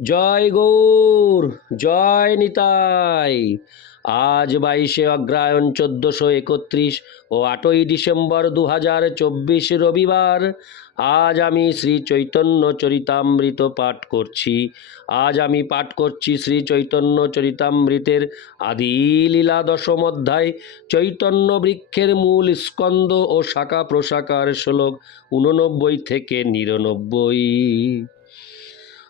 জয় গৌর, জয় নিতাই। আজ বাইশে অগ্রায়ণ চোদ্দশো একত্রিশ ও আটই ডিসেম্বর দু হাজার চব্বিশ রবিবার, আজ আমি শ্রী চৈতন্য চরিতামৃত পাঠ করছি। আজ আমি পাঠ করছি শ্রী চৈতন্য চরিতামৃতের আদি লীলা দশম অধ্যায়, চৈতন্য বৃক্ষের মূল স্কন্দ ও শাখা প্রশাখার শ্লোক উননব্বই থেকে নিরানব্বই।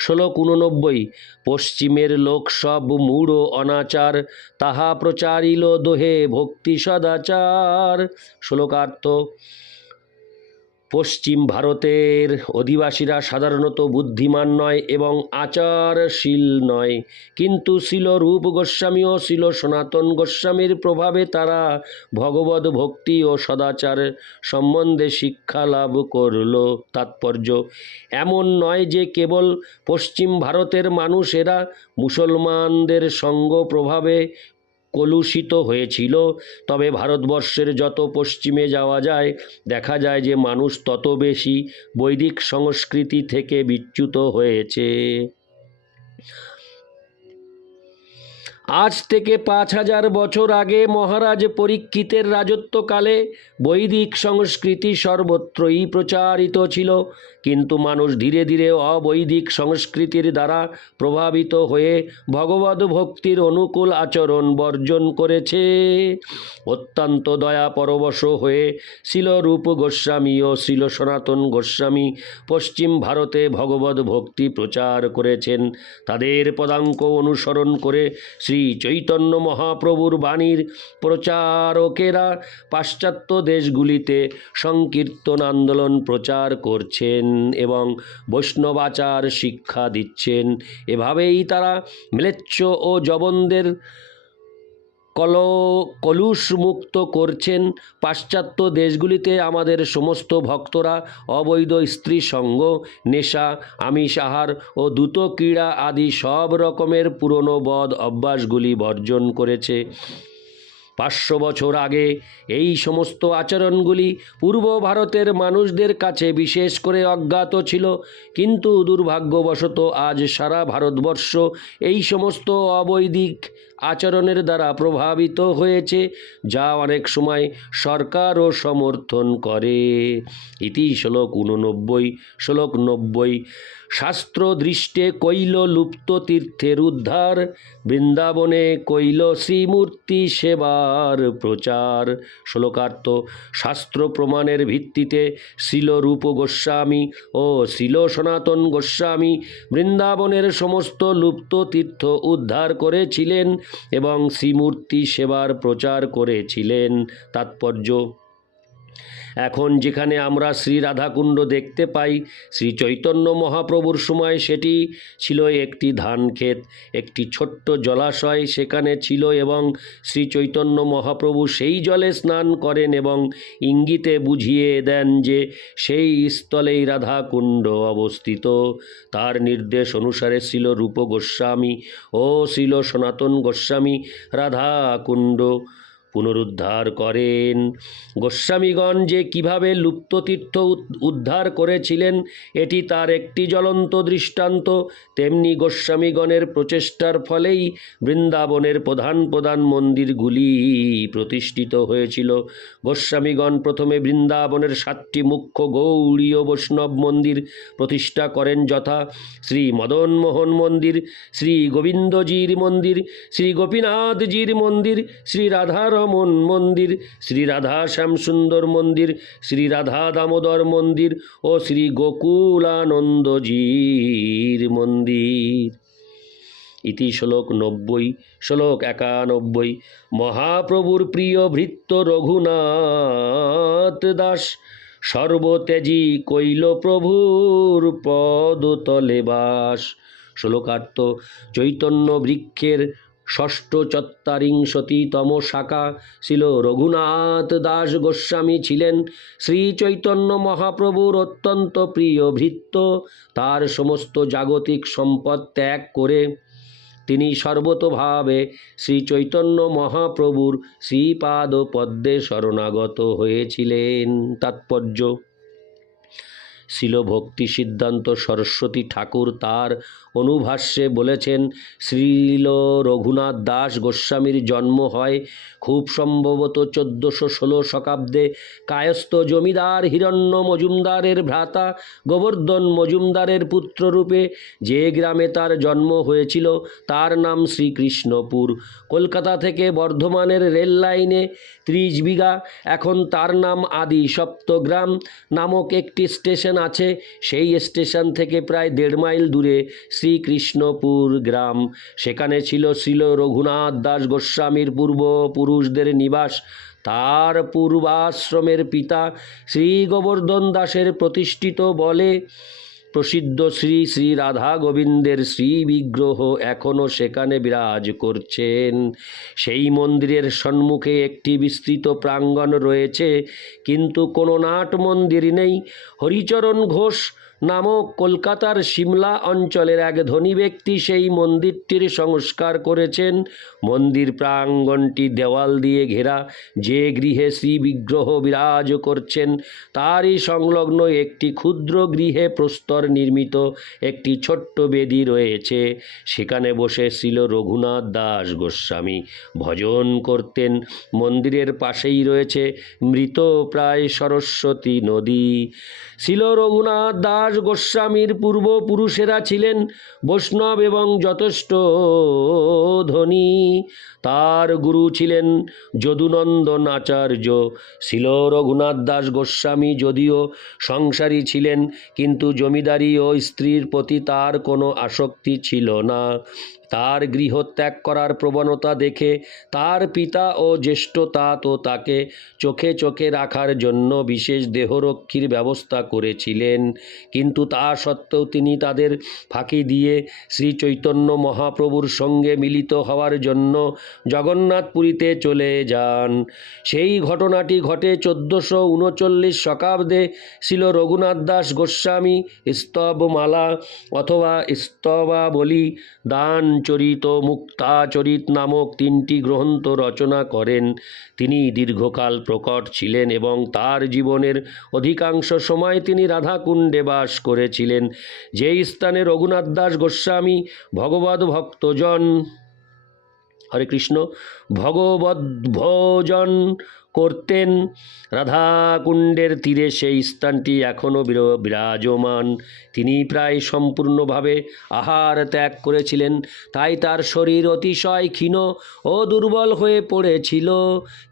শ্লোক উননব্বই পশ্চিমের লোক সব মূঢ় অনাচার তাহা প্রচারিল দোহে ভক্তি সদাচার। শ্লোকার্থ পশ্চিম ভারতের অধিবাসীরা সাধারণত বুদ্ধিমান নয় এবং আচারশীল নয়। কিন্তু শিল রূপ গোস্বামী ও শিল সনাতন গোস্বামীর প্রভাবে তারা ভগবত ভক্তি ও সদাচার সম্বন্ধে শিক্ষা লাভ করল। তাৎপর্য এমন নয় যে কেবল পশ্চিম ভারতের মানুষেরা মুসলমানদের সঙ্গ প্রভাবে কলুষিত হয়েছিল। তবে ভারতবর্ষের যত পশ্চিমে যাওয়া যায়, দেখা যায় যে মানুষ তত বেশি বৈদিক সংস্কৃতি থেকে বিচ্যুত হয়েছে। আজ থেকে পাঁচ হাজার বছর আগে মহারাজ পরীক্ষিতের রাজত্বকালে বৈদিক সংস্কৃতি সর্বত্রই প্রচারিত ছিল, কিন্তু মানুষ ধীরে ধীরে অবৈদিক সংস্কৃতির দ্বারা প্রভাবিত হয়ে ভগবত ভক্তির অনুকূল আচরণ বর্জন করেছে। অত্যন্ত দয়া পরবশ হয়ে শিলরূপ গোস্বামী ও শিল সনাতন গোস্বামী পশ্চিম ভারতে ভগবত ভক্তি প্রচার করেছেন। তাদের পদাঙ্ক অনুসরণ করে শ্রী চৈতন্য মহাপ্রভুর বাণীর প্রচারকেরা পাশ্চাত্য দেশগুলিতে সংকীর্তন আন্দোলন প্রচার করছেন এবং বৈষ্ণবাচার শিক্ষা দিচ্ছেন। এভাবেই তারা ম্লেচ্ছ ও জবনদের কল কলুষমুক্ত করছেন পাশ্চাত্য দেশগুলিতে আমাদের সমস্ত ভক্তরা। অবৈধ স্ত্রী সঙ্গ, নেশা, আমিষ আহার ও দ্রুত ক্রীড়া আদি সব রকমের পুরনো বদ অভ্যাসগুলি বর্জন করেছে। পাঁচশো বছর আগে এই সমস্ত আচরণগুলি পূর্ব ভারতের মানুষদের কাছে বিশেষ করে অজ্ঞাত ছিল। কিন্তু দুর্ভাগ্যবশত আজ সারা ভারতবর্ষ এই সমস্ত অবৈদিক আচরণের দ্বারা প্রভাবিত হয়েছে, যা অনেক সময় সরকারও সমর্থন করে। ইতি শ্লোক উননব্বই শ্লোক নব্বই শাস্ত্র দৃষ্টে কৈল লুপ্ত তীর্থের উদ্ধার, বৃন্দাবনে কৈল শ্রীমূর্তি সেবার প্রচার। শ্লোকার্থ শাস্ত্র প্রমাণের ভিত্তিতে শিলরূপ গোস্বামী ও শিল সনাতন গোস্বামী বৃন্দাবনের সমস্ত লুপ্ত তীর্থ উদ্ধার করেছিলেন এবং শ্রীমূর্তি সেবার প্রচার করেছিলেন তাৎপর্য এখন যেখানে আমরা শ্রী রাধাকুণ্ড দেখতে পাই, শ্রী চৈতন্য মহাপ্রভুর সময় সেটি ছিল একটি ধান ক্ষেত, একটি ছোট্ট জলাশয় সেখানে ছিল এবং শ্রী চৈতন্য মহাপ্রভু সেই জলে স্নান করেন এবং ইঙ্গিতে বুঝিয়ে দেন যে সেই স্থলেই রাধাকুণ্ড অবস্থিত। তার নির্দেশ অনুসারে ছিল রূপ গোস্বামী ও ছিল সনাতন গোস্বামী রাধাকুণ্ড পুনরুদ্ধার করেন। গোস্বামীগণ যে কীভাবে লুপ্ততীর্থ উদ- উদ্ধার করেছিলেন, এটি তার একটি জ্বলন্ত দৃষ্টান্ত। তেমনি গোস্বামীগণের প্রচেষ্টার ফলেই বৃন্দাবনের প্রধান প্রধান মন্দিরগুলি প্রতিষ্ঠিত হয়েছিল। গোস্বামীগণ প্রথমে বৃন্দাবনের সাতটি মুখ্য গৌড়ীয় বৈষ্ণব মন্দির প্রতিষ্ঠা করেন যথা শ্রী মদন মোহন মন্দির, শ্রী গোবিন্দজির মন্দির, শ্রী গোপীনাথজির মন্দির, শ্রী রাধারমন মন্দির, শ্রী রাধা শ্যামসুন্দর মন্দির, শ্রী রাধা দামোদর মন্দির ও শ্রী গোকুলানন্দজির মন্দির। ইতি শ্লোক নব্বই, শ্লোক একানব্বই। মহাপ্রভুর প্রিয় ভৃত্য রঘুনাথ দাস, সর্বত্যাজী কৈল প্রভুর পদতলে বাস। শ্লোকার্থ চৈতন্য বৃক্ষের ষষ্ঠ চত্বারিংশতিতম শাখা ছিল রঘুনাথ দাস গোস্বামী ছিলেন শ্রী চৈতন্য মহাপ্রভুর অত্যন্ত প্রিয় ভৃত্য। তার সমস্ত জাগতিক সম্পদ ত্যাগ করে তিনি সর্বতোভাবে শ্রী চৈতন্য মহাপ্রভুর শ্রীপাদ পদ্মে শরণাগত হয়েছিলেন। তাৎপর্য শিল ভক্তি সিদ্ধান্ত সরস্বতী ঠাকুর তার অনুভাষ্যে বলেছেন, শ্রীল রঘুনাথ দাস গোস্বামীর জন্ম হয় খুব সম্ভবত চোদ্দোশো ষোলো শতাব্দে কায়স্থ জমিদার হিরণ্য মজুমদারের ভ্রাতা গোবর্ধন মজুমদারের পুত্ররূপে যে গ্রামে তার জন্ম হয়েছিল তার নাম শ্রীকৃষ্ণপুর। কলকাতা থেকে বর্ধমানের রেল লাইনে ত্রিশ বিঘা, এখন তার নাম আদি সপ্তগ্রাম নামক একটি স্টেশন আছে, সেই স্টেশন থেকে প্রায় দেড় মাইল দূরে শ্রীকৃষ্ণপুর গ্রাম। সেখানে ছিল শ্রীল রঘুনাথ দাস গোস্বামীর পূর্বপুরুষদের নিবাস। তার পূর্বাশ্রমের পিতা শ্রী গোবর্ধন দাসের প্রতিষ্ঠিত বলে প্রসিদ্ধ শ্রী শ্রী রাধা গোবিন্দের শ্রী বিগ্রহ এখনও সেখানে বিরাজ করছেন। সেই মন্দিরের সম্মুখে একটি বিস্তৃত প্রাঙ্গণ রয়েছে, কিন্তু কোনো নাট মন্দির নেই। হরিচরণ ঘোষ নামক কলকাতার সিমলা অঞ্চলের এক ধনী ব্যক্তি সেই মন্দিরটির সংস্কার করেছেন। মন্দির প্রাঙ্গণটি দেওয়াল দিয়ে ঘেরা। যে গৃহে শ্রী বিগ্রহ বিরাজ করছেন, তারই সংলগ্ন একটি ক্ষুদ্র গৃহে প্রস্তর নির্মিত একটি ছোট্ট বেদি রয়েছে। সেখানে বসে ছিল রঘুনাথ দাস গোস্বামী। ভজন করতেন। মন্দিরের পাশেই রয়েছে মৃত প্রায় সরস্বতী নদী। ছিল রঘুনাথ দাস গোস্বামীর পূর্বপুরুষেরা ছিলেন বৈষ্ণব এবং যথেষ্ট ধনী। তার গুরু ছিলেন যদুনন্দন আচার্য। শিল রঘুনাথ দাস গোস্বামী যদিও সংসারী ছিলেন, কিন্তু জমিদারি ও স্ত্রীর প্রতি তার কোনো আসক্তি ছিল না। তার গৃহত্যাগ করার প্রবণতা দেখে তার পিতা ও জ্যেষ্ঠ তো তাকে চোখে চোখে রাখার জন্য বিশেষ দেহরক্ষীর ব্যবস্থা করেছিলেন। কিন্তু তা সত্ত্বেও তিনি তাদের ফাঁকি দিয়ে শ্রী চৈতন্য মহাপ্রভুর সঙ্গে মিলিত হওয়ার জন্য জগন্নাথপুরীতে চলে যান। সেই ঘটনাটি ঘটে চোদ্দোশো উনচল্লিশ শকাব্দে ছিল রঘুনাথ দাস গোস্বামী স্তবমালা অথবা স্তবাবলী দান চরিত মুক্তাচরিত নামক তিনটি গ্রন্থ রচনা করেন। তিনি দীর্ঘকাল প্রকট ছিলেন এবং তার জীবনের অধিকাংশ সময় তিনি রাধাকুণ্ডে বাস করেছিলেন। যেই স্থানে রঘুনাথ দাস গোস্বামী ভগবত ভক্তজন, হরে কৃষ্ণ ভগবত ভোজন করতেন। রাধাকুণ্ডের তীরে সেই স্থানটি এখনও বিরাজমান। তিনি প্রায় সম্পূর্ণভাবে আহার ত্যাগ করেছিলেন। তাই তার শরীর অতিশয় ক্ষীণ ও দুর্বল হয়ে পড়েছিল।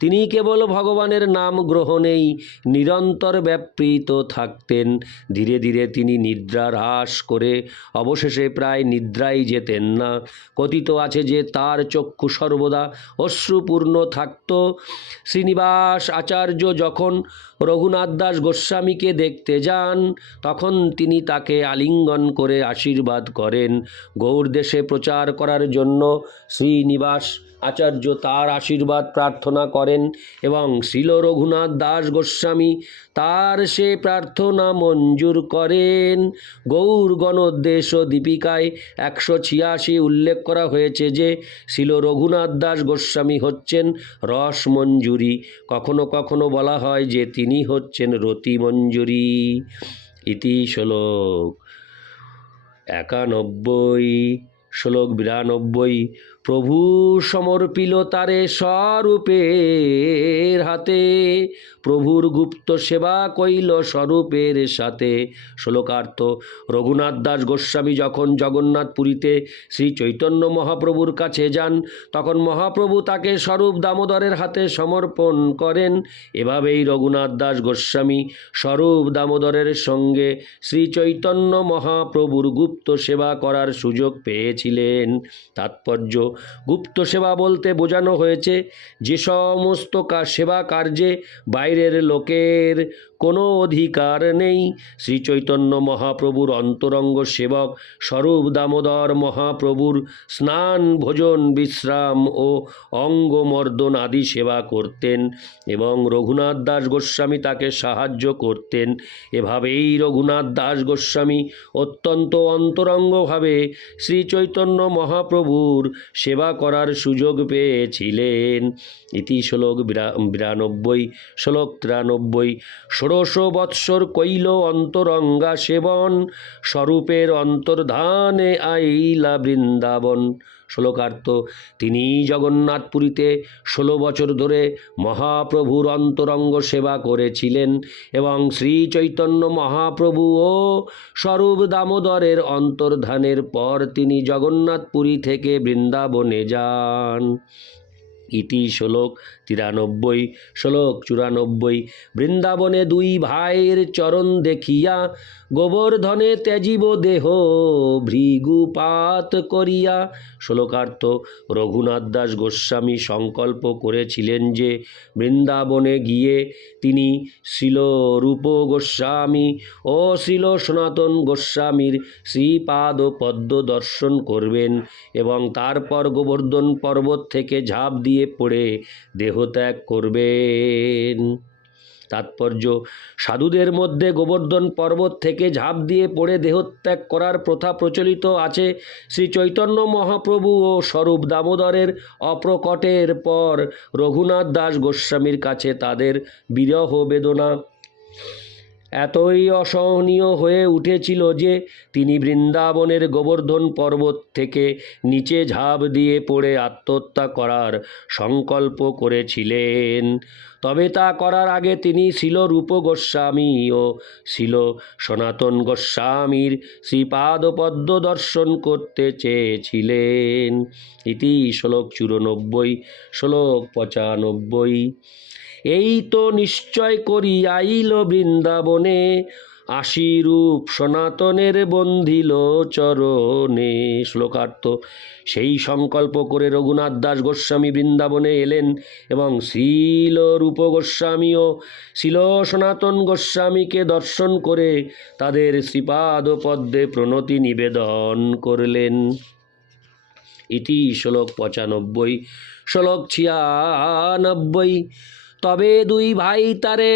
তিনি কেবল ভগবানের নাম গ্রহণেই নিরন্তর ব্যাপৃত থাকতেন। ধীরে ধীরে তিনি নিদ্রা হ্রাস করে অবশেষে প্রায় নিদ্রায় যেতেন না। কথিত আছে যে তার চক্ষু সর্বদা অশ্রুপূর্ণ থাকত। শ্রীনিবাস আচার্য যখন রঘুনাথ দাস গোস্বামীকে দেখতে যান, তখন তিনি তাকে আলিঙ্গন করে আশীর্বাদ করেন। গৌর দেশে প্রচার করার জন্য শ্রীনিবাস আচার্য তার আশীর্বাদ প্রার্থনা করেন এবং শিল রঘুনাথ দাস গোস্বামী তার সে প্রার্থনা মঞ্জুর করেন। গৌর গণোদ্দেশ দীপিকায় একশো ছিয়াশি উল্লেখ করা হয়েছে যে শিল রঘুনাথ দাস গোস্বামী হচ্ছেন রস মঞ্জুরি। কখনো কখনো বলা হয় যে তিনি হচ্ছেন রতি মঞ্জুরি। ইতি শ্লোক একানব্বই, শ্লোক বিরানব্বই প্রভু সমর্পিল তারে স্বরূপের হাতে। প্রভুর গুপ্ত সেবা কইল স্বরূপের সাথে। শ্লোকার্থ, রঘুনাথ দাস গোস্বামী যখন জগন্নাথপুরীতে শ্রী চৈতন্য মহাপ্রভুর কাছে যান, তখন মহাপ্রভু তাকে স্বরূপ দামোদরের হাতে সমর্পণ করেন। এভাবেই রঘুনাথ দাস গোস্বামী স্বরূপ দামোদরের সঙ্গে শ্রী চৈতন্য মহাপ্রভুর গুপ্ত সেবা করার সুযোগ পেয়েছিলেন। তাৎপর্য গুপ্ত সেবা বলতে বোঝানো হয়েছে যে সমস্ত সেবা কার্যে বাইরের লোকের কোনো অধিকার নেই। শ্রী চৈতন্য মহাপ্রভুর অন্তরঙ্গ সেবক স্বরূপ দামোদর মহাপ্রভুর স্নান, ভোজন, বিশ্রাম ও অঙ্গমর্দন আদি সেবা করতেন এবং রঘুনাথ দাস গোস্বামী তাকে সাহায্য করতেন। এভাবেই রঘুনাথ দাস গোস্বামী অত্যন্ত অন্তরঙ্গভাবে শ্রী চৈতন্য মহাপ্রভুর সেবা করার সুযোগ পেয়েছিলেন। ইতি শ্লোক বিরানব্বই, শ্লোক তিরানব্বই ষোড়শ বৎসর কৈল অন্তরঙ্গা সেবন, স্বরূপের অন্তর্ধানে আইলা বৃন্দাবন। শ্লোকার্থ, তিনি জগন্নাথপুরীতে ষোলো বছর ধরে মহাপ্রভুর অন্তরঙ্গ সেবা করেছিলেন এবং শ্রী চৈতন্য মহাপ্রভু ও স্বরূপ দামোদরের অন্তর্ধানের পর তিনি জগন্নাথপুরী থেকে বৃন্দাবনে যান। ইতি শ্লোক তিরানব্বই শ্লোক, চুরানব্বই। বৃন্দাবনে দুই ভাইয়ের চরণ দেখিয়া গোবর্ধনে ত্যাজিব দেহ, ভৃগুপাত করিয়া। শ্লোকার্থ, রঘুনাথ দাস গোস্বামী সংকল্প করেছিলেন যে বৃন্দাবনে গিয়ে তিনি শিল রূপ গোস্বামী ও শিল সনাতন গোস্বামীর শ্রীপাদ ও পদ্ম দর্শন করবেন এবং তারপর গোবর্ধন পর্বত থেকে ঝাঁপ দিয়ে পড়ে দেহত্যাগ করবেন। তাৎপর্য, সাধুদের মধ্যে গোবর্ধন পর্বত থেকে ঝাঁপ দিয়ে পড়ে দেহত্যাগ করার প্রথা প্রচলিত আছে শ্রী চৈতন্য মহাপ্রভু ও স্বরূপ দামোদরের অপ্রকটের পর। রঘুনাথ দাস গোস্বামীর কাছে তাদের বিরহ বেদনা। এতই অসহনীয় হয়ে উঠেছিল যে তিনি বৃন্দাবনের গোবর্ধন পর্বত থেকে নিচে ঝাঁপ দিয়ে পড়ে আত্মহত্যা করার সংকল্প করেছিলেন। তবে তা করার আগে তিনি ছিল রূপ গোস্বামী ও ছিল সনাতন গোস্বামীর শ্রীপাদপদ্ম দর্শন করতে চেয়েছিলেন। ইতি শ্লোক চুরানব্বই, শ্লোক পঁচানব্বই। এই তো নিশ্চয় করি আইল বৃন্দাবনে, আশিরূপ সনাতনের বন্ধিল চরণে। শ্লোকার্থ, সেই সংকল্প করে রঘুনাথ দাস গোস্বামী বৃন্দাবনে এলেন এবং শিল রূপ গোস্বামী ও শিল সনাতন গোস্বামীকে দর্শন করে তাদের শ্রীপাদ পদ্মে প্রণতি নিবেদন করলেন। ইতি শ্লোক পঁচানব্বই। শ্লোক ছিয়ানব্বই। তবে দুই ভাই তারে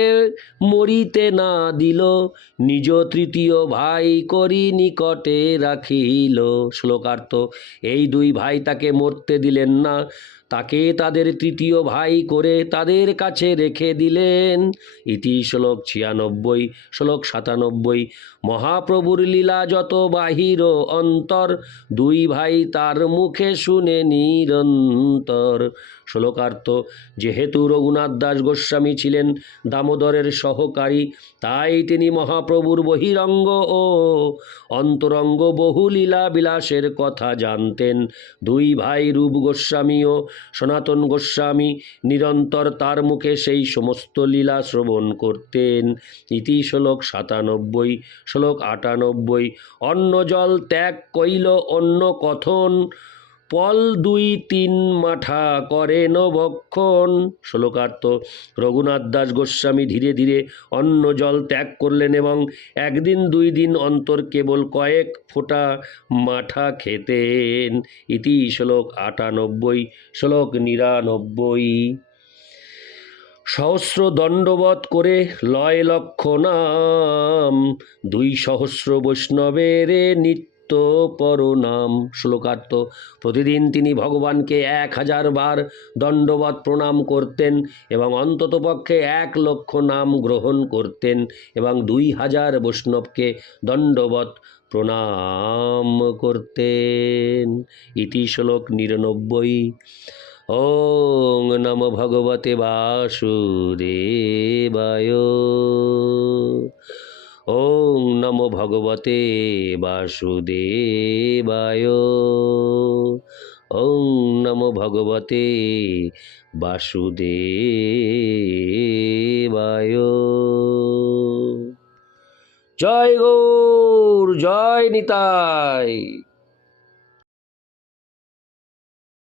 মরিতে না দিল, নিজ তৃতীয় ভাই করি নিকটে রাখিল। শ্লোকার্থ, এই দুই ভাই তাকে মরতে দিলেন না। তাকে তাদের তৃতীয় ভাই করে তাদের কাছে রেখে দিলেন। ইতি শ্লোক ছিয়ানব্বই, শ্লোক সাতানব্বই। মহাপ্রভুর লীলা যত বাহির অন্তর, দুই ভাই তার মুখে শুনে নিরন্তর। শ্লোকার্থ, যেহেতু রঘুনাথ দাস গোস্বামী ছিলেন দামোদরের সহকারী, তাই তিনি মহাপ্রভুর বহিরঙ্গ ও অন্তরঙ্গ বহু লীলা বিলাসের কথা জানতেন। দুই ভাই রূপ গোস্বামী ও সনাতন গোস্বামী নিরন্তর তার মুখে সেই সমস্ত লীলা শ্রবণ করতেন। ইতি শ্লোক সাতানব্বই, শ্লোক আটানব্বই, অন্ন জল ত্যাগ কইল অন্য কথন পল দুই তিন মাঠা করেন ভক্ষণ শ্লোকার্থ, রঘুনাথ দাস গোস্বামী ধীরে ধীরে অন্ন জল ত্যাগ করলেন এবং একদিন দুই দিন অন্তর কেবল কয়েক ফোঁটা মাঠা খেতেন। ইতি শ্লোক আটানব্বই, শ্লোক নিরানব্বই। সহস্র দণ্ডবধ করে লয় লক্ষ নাম, দুই সহস্র বৈষ্ণবের নিত্য পরনাম। শ্লোকার্থ, প্রতিদিন তিনি ভগবানকে এক হাজার বার দণ্ডবত প্রণাম করতেন এবং অন্ততপক্ষে এক লক্ষ নাম গ্রহণ করতেন এবং দুই হাজার বৈষ্ণবকে দণ্ডবত প্রণাম করতেন। ইতি শ্লোক নিরানব্বই। ওং নম ভগবতে বাসুদেবায়। ওং নম ভগবতে বাসুদেবায়। ওম নম ভগবতে বাসুদেবায়। জয় গৌর জয় নিতাই।